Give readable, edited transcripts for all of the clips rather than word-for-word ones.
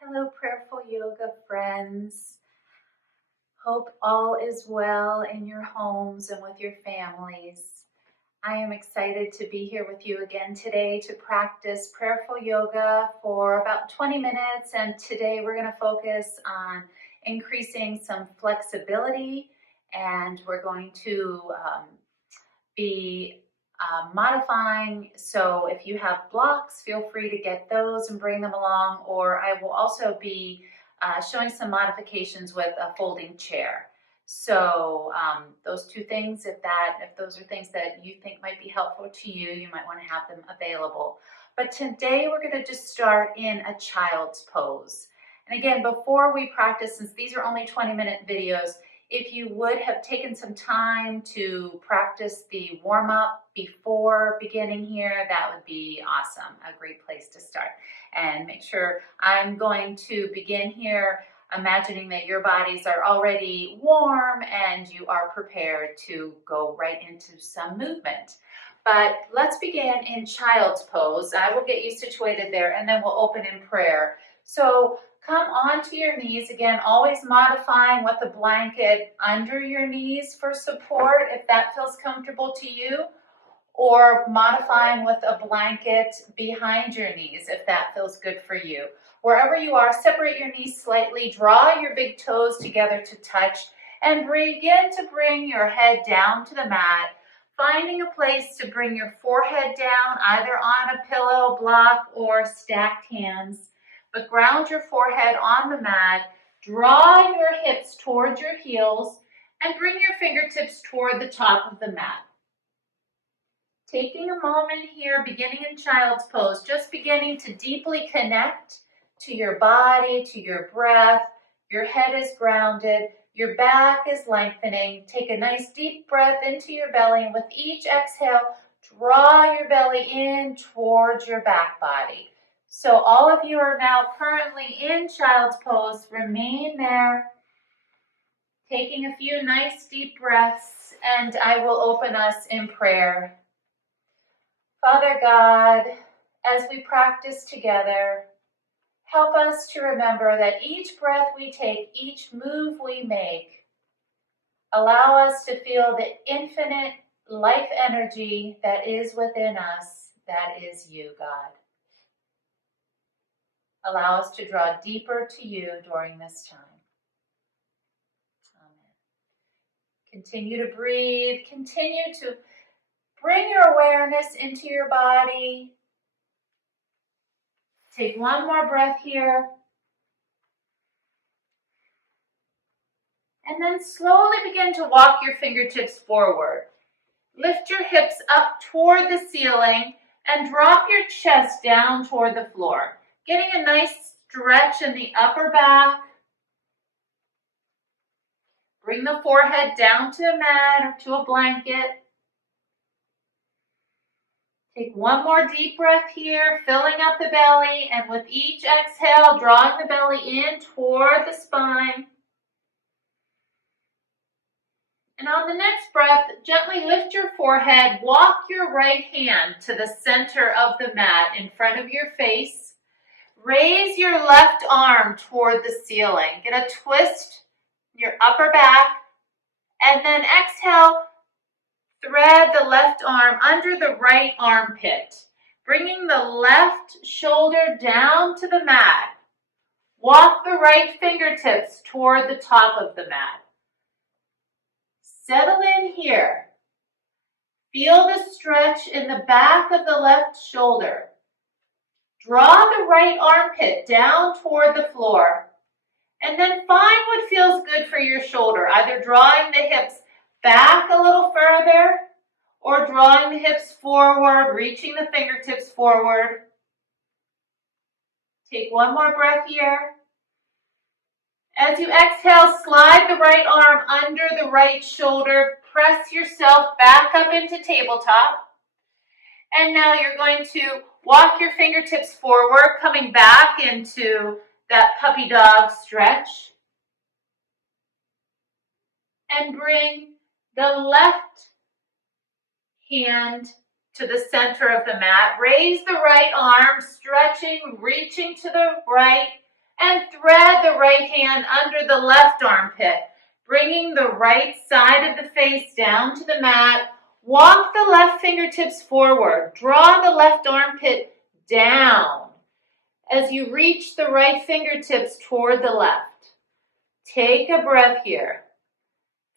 Hello, Prayerful Yoga friends. Hope all is well in your homes and with your families. I am excited to be here with you again today to practice Prayerful Yoga for about 20 minutes. And today we're going to focus on increasing some flexibility, and we're going to be modifying. So if you have blocks, feel free to get those and bring them along, or I will also be showing some modifications with a folding chair. So those two things, if those are things that you think might be helpful to you, you might want to have them available. But today we're going to just start in a child's pose. And again, before we practice, since these are only 20-minute videos, if you would have taken some time to practice the warm-up before beginning here, that would be awesome, a great place to start. And make sure I'm going to begin here imagining that your bodies are already warm and you are prepared to go right into some movement. But let's begin in child's pose. I will get you situated there and then we'll open in prayer. So come onto your knees, again, always modifying with a blanket under your knees for support if that feels comfortable to you, or modifying with a blanket behind your knees if that feels good for you. Wherever you are, separate your knees slightly, draw your big toes together to touch, and begin to bring your head down to the mat, finding a place to bring your forehead down, either on a pillow, block, or stacked hands. But ground your forehead on the mat, draw your hips towards your heels, and bring your fingertips toward the top of the mat. Taking a moment here, beginning in child's pose, just beginning to deeply connect to your body, to your breath. Your head is grounded, your back is lengthening. Take a nice deep breath into your belly, and with each exhale, draw your belly in towards your back body. So all of you are now currently in child's pose. Remain there, taking a few nice deep breaths, and I will open us in prayer. Father God, as we practice together, help us to remember that each breath we take, each move we make, allow us to feel the infinite life energy that is within us, that is you, God. Allow us to draw deeper to you during this time. Amen. Continue to breathe. Continue to bring your awareness into your body. Take one more breath here. And then slowly begin to walk your fingertips forward. Lift your hips up toward the ceiling and drop your chest down toward the floor. Getting a nice stretch in the upper back. Bring the forehead down to a mat or to a blanket. Take one more deep breath here, filling up the belly, and with each exhale, drawing the belly in toward the spine. And on the next breath, gently lift your forehead, walk your right hand to the center of the mat in front of your face. Raise your left arm toward the ceiling. Get a twist in your upper back. And then exhale, thread the left arm under the right armpit, bringing the left shoulder down to the mat. Walk the right fingertips toward the top of the mat. Settle in here. Feel the stretch in the back of the left shoulder. Draw the right armpit down toward the floor, and then find what feels good for your shoulder, either drawing the hips back a little further or drawing the hips forward, reaching the fingertips forward. Take one more breath here. As you exhale, slide the right arm under the right shoulder. Press yourself back up into tabletop. And now you're going to walk your fingertips forward, coming back into that puppy dog stretch. And bring the left hand to the center of the mat. Raise the right arm, stretching, reaching to the right, And thread the right hand under the left armpit, bringing the right side of the face down to the mat. Walk the left fingertips forward. Draw the left armpit down as you reach the right fingertips toward the left. Take a breath here.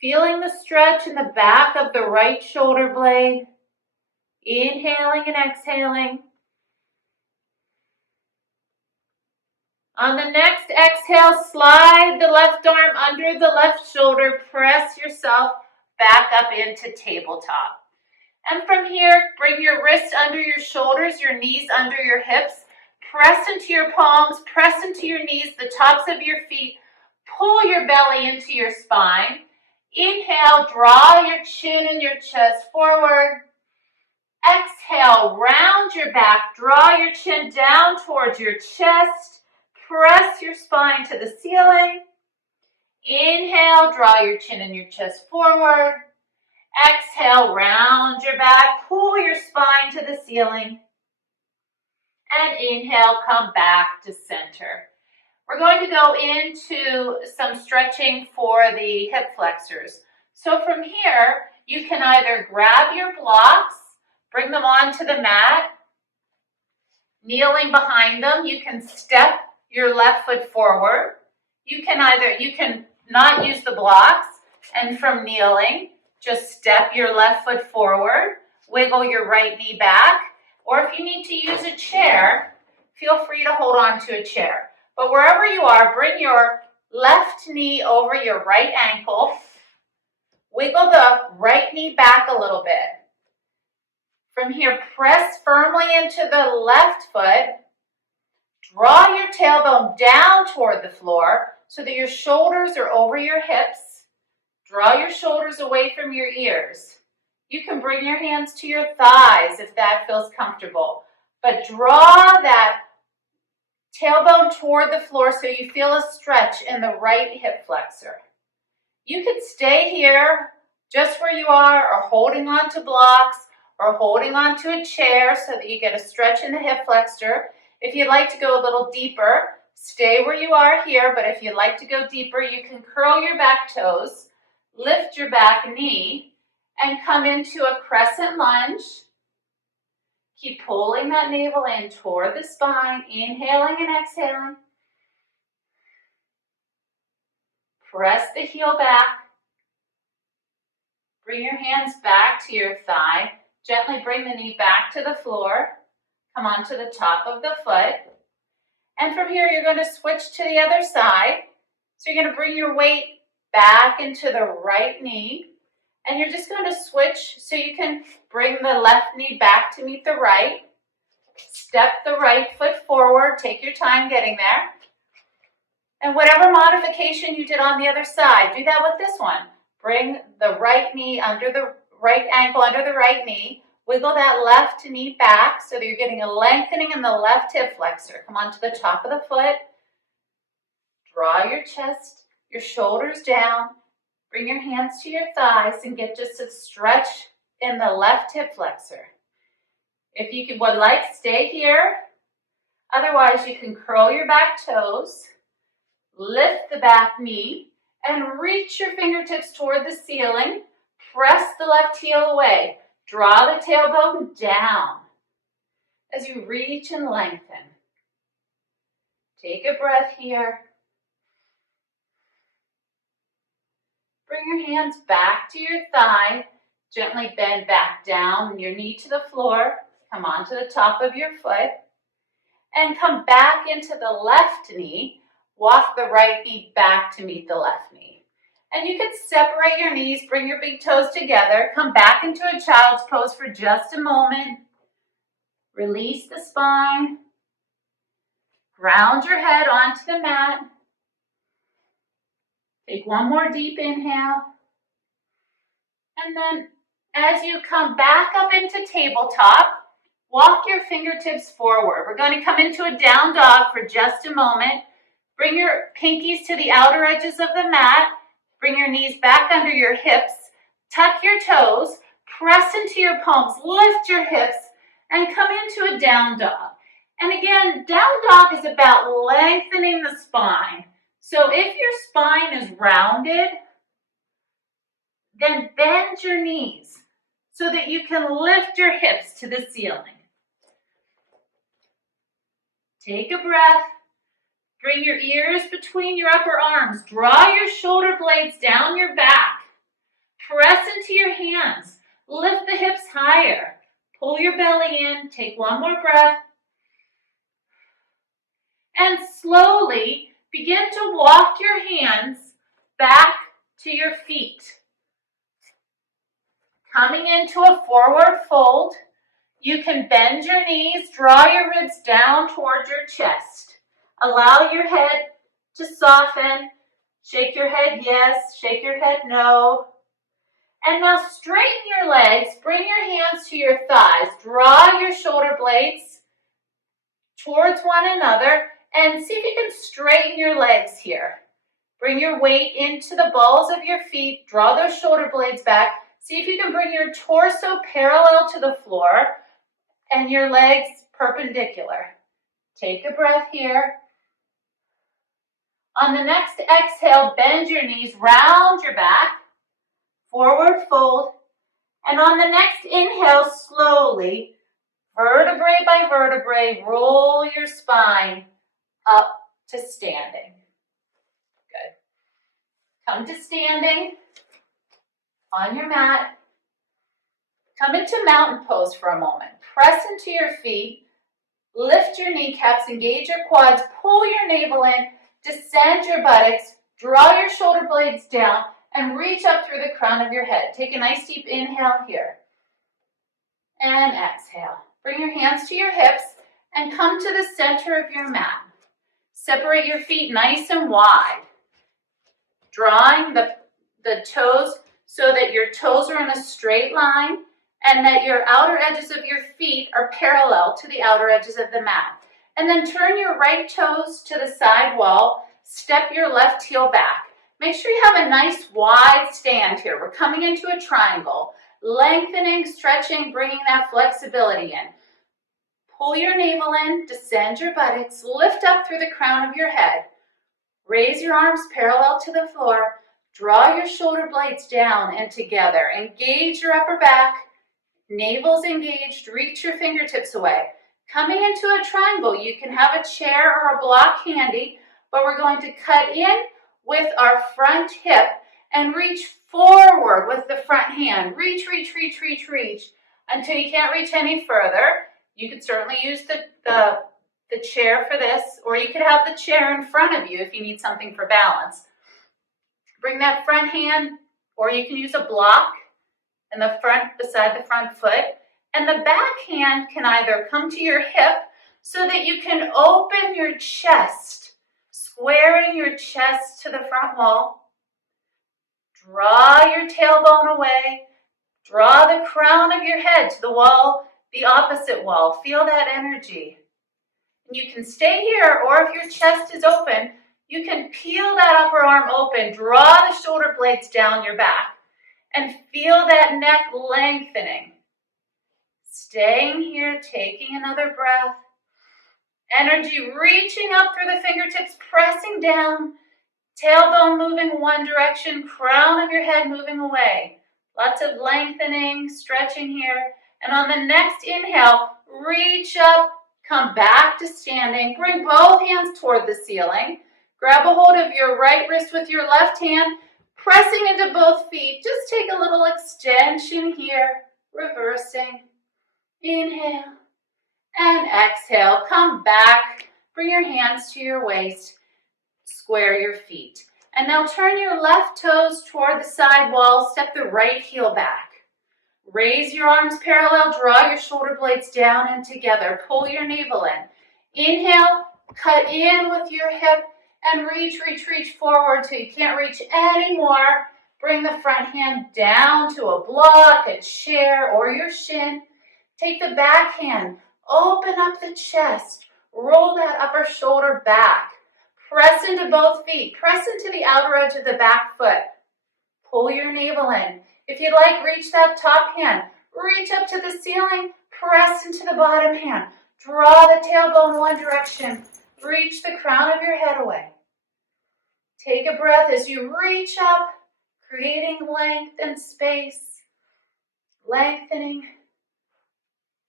Feeling the stretch in the back of the right shoulder blade. Inhaling and exhaling. On the next exhale, slide the left arm under the left shoulder. Press yourself back up into tabletop. And from here, bring your wrists under your shoulders, your knees under your hips. Press into your palms, press into your knees, the tops of your feet. Pull your belly into your spine. Inhale, draw your chin and your chest forward. Exhale, round your back, draw your chin down towards your chest. Press your spine to the ceiling. Inhale, draw your chin and your chest forward. Exhale, round your back, pull your spine to the ceiling. And inhale, come back to center. We're going to go into some stretching for the hip flexors. So from here, you can either grab your blocks, bring them onto the mat. Kneeling behind them, you can step your left foot forward. You can not use the blocks, and from kneeling, just step your left foot forward, wiggle your right knee back, or if you need to use a chair, feel free to hold on to a chair. But wherever you are, bring your left knee over your right ankle, wiggle the right knee back a little bit. From here, press firmly into the left foot. Draw your tailbone down toward the floor so that your shoulders are over your hips. Draw your shoulders away from your ears. You can bring your hands to your thighs if that feels comfortable. But draw that tailbone toward the floor so you feel a stretch in the right hip flexor. You could stay here just where you are, or holding on to blocks, or holding on to a chair so that you get a stretch in the hip flexor. If you'd like to go a little deeper, stay where you are here, but if you'd like to go deeper, you can curl your back toes, lift your back knee, and come into a crescent lunge. Keep pulling that navel in toward the spine, inhaling and exhaling. Press the heel back. Bring your hands back to your thigh. Gently bring the knee back to the floor. Come onto the top of the foot. And from here, you're going to switch to the other side. So you're going to bring your weight back into the right knee. And you're just going to switch so you can bring the left knee back to meet the right. Step the right foot forward. Take your time getting there. And whatever modification you did on the other side, do that with this one. Bring the right knee under the right ankle, under the right knee. Wiggle that left knee back so that you're getting a lengthening in the left hip flexor. Come onto the top of the foot. Draw your chest, your shoulders down. Bring your hands to your thighs and get just a stretch in the left hip flexor. If you would like, stay here. Otherwise, you can curl your back toes, lift the back knee, and reach your fingertips toward the ceiling. Press the left heel away. Draw the tailbone down as you reach and lengthen. Take a breath here. Bring your hands back to your thigh. Gently bend back down, your knee to the floor. Come onto the top of your foot. And come back into the left knee. Walk the right knee back to meet the left knee. And you can separate your knees, bring your big toes together, come back into a child's pose for just a moment. Release the spine. Ground your head onto the mat. Take one more deep inhale. And then as you come back up into tabletop, walk your fingertips forward. We're going to come into a down dog for just a moment. Bring your pinkies to the outer edges of the mat. Bring your knees back under your hips. Tuck your toes. Press into your palms. Lift your hips and come into a down dog. And again, down dog is about lengthening the spine. So if your spine is rounded, then bend your knees so that you can lift your hips to the ceiling. Take a breath. Bring your ears between your upper arms. Draw your shoulder blades down your back. Press into your hands. Lift the hips higher. Pull your belly in. Take one more breath. And slowly begin to walk your hands back to your feet. Coming into a forward fold, you can bend your knees, draw your ribs down towards your chest. Allow your head to soften. Shake your head yes, shake your head no. And now straighten your legs, bring your hands to your thighs. Draw your shoulder blades towards one another and see if you can straighten your legs here. Bring your weight into the balls of your feet. Draw those shoulder blades back. See if you can bring your torso parallel to the floor and your legs perpendicular. Take a breath here. On the next exhale, bend your knees, round your back, forward fold. And on the next inhale, slowly, vertebrae by vertebrae, roll your spine up to standing. Good. Come to standing on your mat. Come into mountain pose for a moment. Press into your feet. Lift your kneecaps, engage your quads, pull your navel in, descend your buttocks, draw your shoulder blades down, and reach up through the crown of your head. Take a nice deep inhale here. And exhale. Bring your hands to your hips and come to the center of your mat. Separate your feet nice and wide. Drawing the toes so that your toes are in a straight line and that your outer edges of your feet are parallel to the outer edges of the mat. And then turn your right toes to the side wall. Step your left heel back. Make sure you have a nice wide stand here. We're coming into a triangle. Lengthening, stretching, bringing that flexibility in. Pull your navel in, descend your buttocks, lift up through the crown of your head. Raise your arms parallel to the floor. Draw your shoulder blades down and together. Engage your upper back. Navel's engaged. Reach your fingertips away. Coming into a triangle, you can have a chair or a block handy, but we're going to cut in with our front hip and reach forward with the front hand. Reach, reach, reach, reach, reach until you can't reach any further. You could certainly use the chair for this, or you could have the chair in front of you if you need something for balance. Bring that front hand, or you can use a block in the front beside the front foot. And the back hand can either come to your hip so that you can open your chest, squaring your chest to the front wall. Draw your tailbone away. Draw the crown of your head to the wall, the opposite wall. Feel that energy. And you can stay here, or if your chest is open, you can peel that upper arm open. Draw the shoulder blades down your back and feel that neck lengthening. Staying here, taking another breath. Energy reaching up through the fingertips, pressing down. Tailbone moving one direction, crown of your head moving away. Lots of lengthening, stretching here. And on the next inhale, reach up, come back to standing. Bring both hands toward the ceiling. Grab a hold of your right wrist with your left hand, pressing into both feet. Just take a little extension here, reversing. Inhale and exhale. Come back. Bring your hands to your waist. Square your feet. And now turn your left toes toward the side wall. Step the right heel back. Raise your arms parallel. Draw your shoulder blades down and together. Pull your navel in. Inhale. Cut in with your hip and reach, reach, reach forward till you can't reach anymore. Bring the front hand down to a block, a chair, or your shin. Take the back hand, open up the chest, roll that upper shoulder back. Press into both feet, press into the outer edge of the back foot. Pull your navel in. If you'd like, reach that top hand. Reach up to the ceiling, press into the bottom hand. Draw the tailbone one direction. Reach the crown of your head away. Take a breath as you reach up, creating length and space. Lengthening.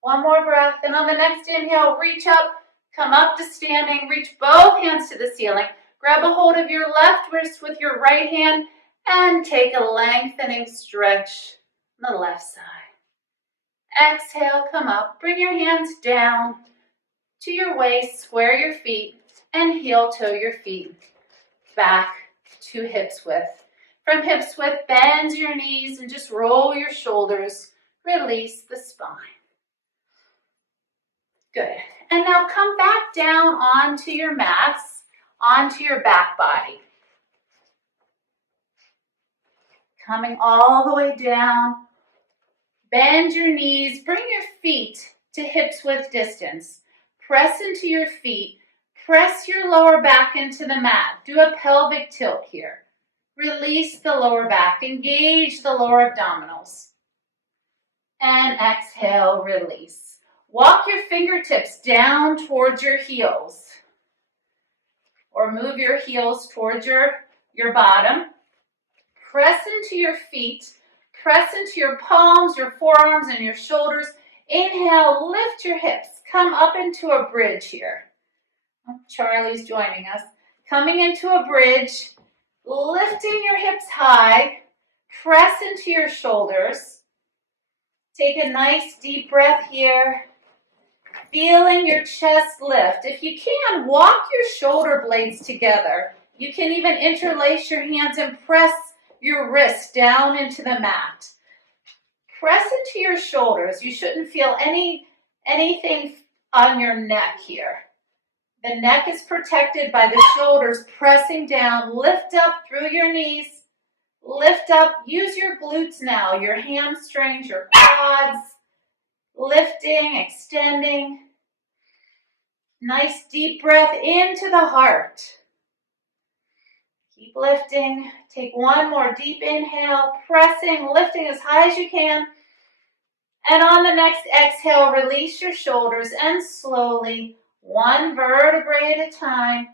One more breath. And on the next inhale, reach up, come up to standing. Reach both hands to the ceiling. Grab a hold of your left wrist with your right hand and take a lengthening stretch on the left side. Exhale, come up. Bring your hands down to your waist. Square your feet and heel toe your feet back to hips width. From hips width, bend your knees and just roll your shoulders. Release the spine. Good. And now come back down onto your mats, onto your back body. Coming all the way down. Bend your knees. Bring your feet to hips width distance. Press into your feet. Press your lower back into the mat. Do a pelvic tilt here. Release the lower back. Engage the lower abdominals. And exhale, release. Walk your fingertips down towards your heels. Or move your heels towards your bottom. Press into your feet. Press into your palms, your forearms, and your shoulders. Inhale, lift your hips. Come up into a bridge here. Charlie's joining us. Coming into a bridge, lifting your hips high. Press into your shoulders. Take a nice deep breath here. Feeling your chest lift. If you can, walk your shoulder blades together. You can even interlace your hands and press your wrists down into the mat. Press into your shoulders. You shouldn't feel anything on your neck here. The neck is protected by the shoulders pressing down. Lift up through your knees. Lift up. Use your glutes now, your hamstrings, your quads. Lifting, extending. Nice deep breath into the heart. Keep lifting. Take one more deep inhale, pressing, lifting as high as you can. And on the next exhale, release your shoulders and slowly, one vertebrae at a time,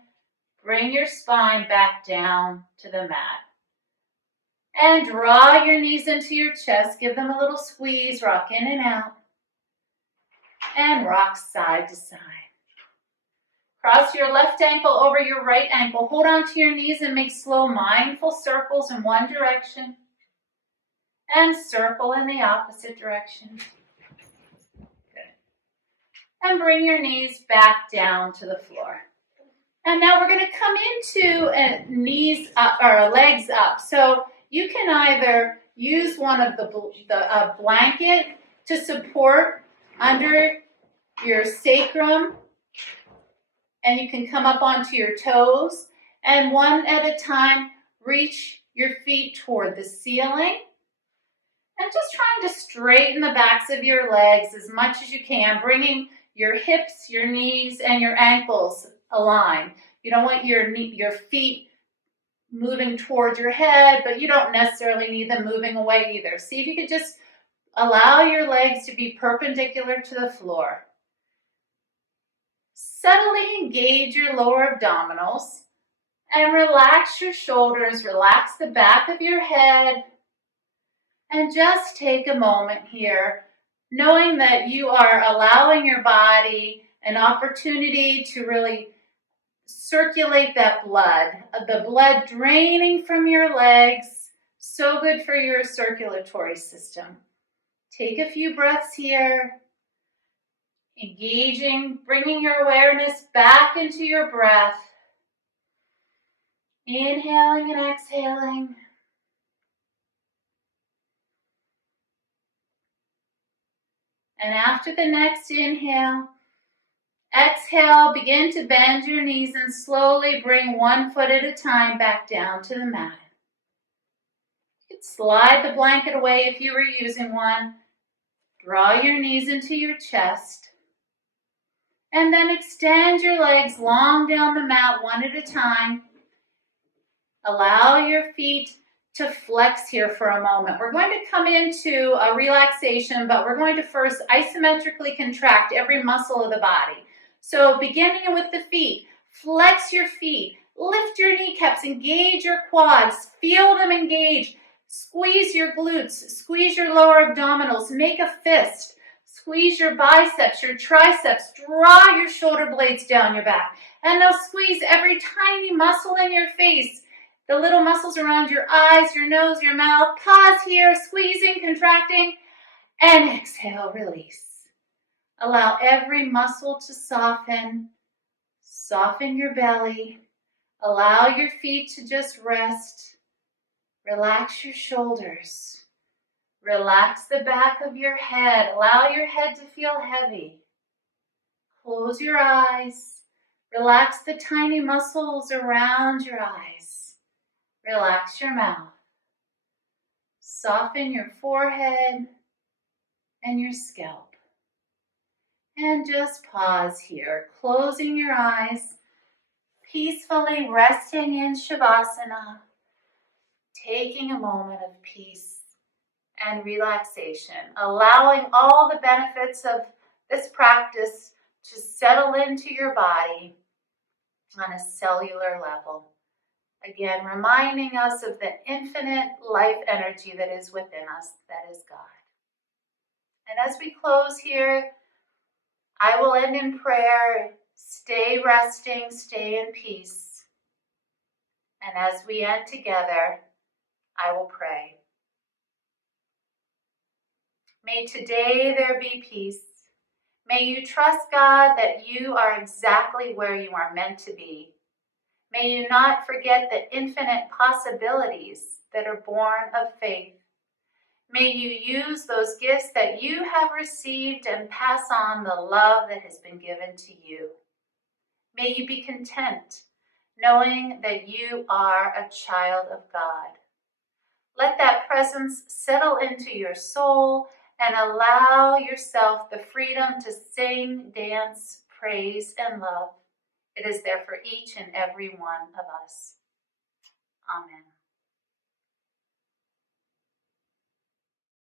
bring your spine back down to the mat. And draw your knees into your chest. Give them a little squeeze. Rock in and out. And rock side to side. Cross your left ankle over your right ankle. Hold on to your knees and make slow, mindful circles in one direction. And circle in the opposite direction. Good. And bring your knees back down to the floor. And now we're going to come into knees up, or legs up. So you can either use one of the blanket to support under your sacrum, and you can come up onto your toes, and one at a time, reach your feet toward the ceiling, and just trying to straighten the backs of your legs as much as you can, bringing your hips, your knees, and your ankles aligned. You don't want your feet moving towards your head, but you don't necessarily need them moving away either. See if you could just allow your legs to be perpendicular to the floor. Subtly engage your lower abdominals and relax your shoulders, relax the back of your head, and just take a moment here, knowing that you are allowing your body an opportunity to really circulate that blood, the blood draining from your legs, so good for your circulatory system. Take a few breaths here. Engaging, bringing your awareness back into your breath. Inhaling and exhaling. And after the next inhale, exhale, begin to bend your knees and slowly bring one foot at a time back down to the mat. You could slide the blanket away if you were using one. Draw your knees into your chest. And then extend your legs long down the mat one at a time. Allow your feet to flex here for a moment. We're going to come into a relaxation, but we're going to first isometrically contract every muscle of the body. So beginning with the feet, flex your feet, lift your kneecaps, engage your quads, feel them engage, squeeze your glutes, squeeze your lower abdominals, make a fist, squeeze your biceps, your triceps, draw your shoulder blades down your back, and now squeeze every tiny muscle in your face, the little muscles around your eyes, your nose, your mouth. Pause here, squeezing, contracting, and exhale, release. Allow every muscle to soften. Soften your belly. Allow your feet to just rest. Relax your shoulders. Relax the back of your head. Allow your head to feel heavy. Close your eyes. Relax the tiny muscles around your eyes. Relax your mouth. Soften your forehead and your scalp. And just pause here, closing your eyes, peacefully resting in Shavasana, taking a moment of peace and relaxation, allowing all the benefits of this practice to settle into your body on a cellular level. Again, reminding us of the infinite life energy that is within us, that is God. And as we close here, I will end in prayer. Stay resting, stay in peace. And as we end together, I will pray. May today there be peace. May you trust God that you are exactly where you are meant to be. May you not forget the infinite possibilities that are born of faith. May you use those gifts that you have received and pass on the love that has been given to you. May you be content, knowing that you are a child of God. Let that presence settle into your soul and allow yourself the freedom to sing, dance, praise, and love. It is there for each and every one of us. Amen.